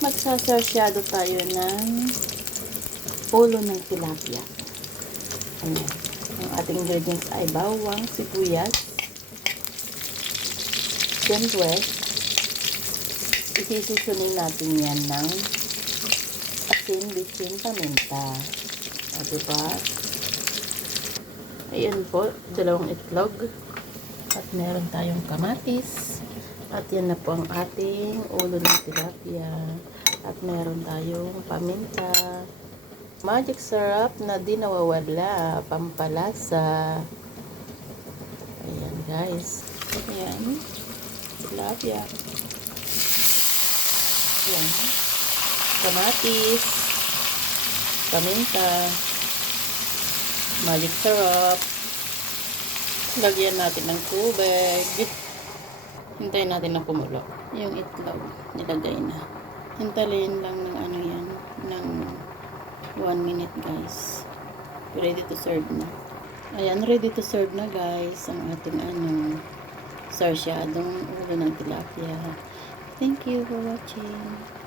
Magsasarsyado tayo ng ulo ng tilapia. Ayan. Ang ating ingredients ay bawang, sibuyas, siyempre, isisusunin natin yan ng asin, bitsin, paminta. O, diba? Ayan po, 2 itlog. At meron tayong kamatis. At yan na po ang ating ulo ng tilapia. At meron tayong paminta. Magic syrup na di nawawala. Pampalasa. Ayan guys. Ayan. Tilapia. Ayan. Kamatis. Paminta. Magic syrup. Lagyan natin ng tubig. Hintayin natin na kumulo. Yung itlog, nilagay na. Hintayin lang ng ano yan, ng 1 minute guys. Ready to serve na. Ayan, ready to serve na guys. Ang ating sarsyadong ulo ng tilapia. Thank you for watching.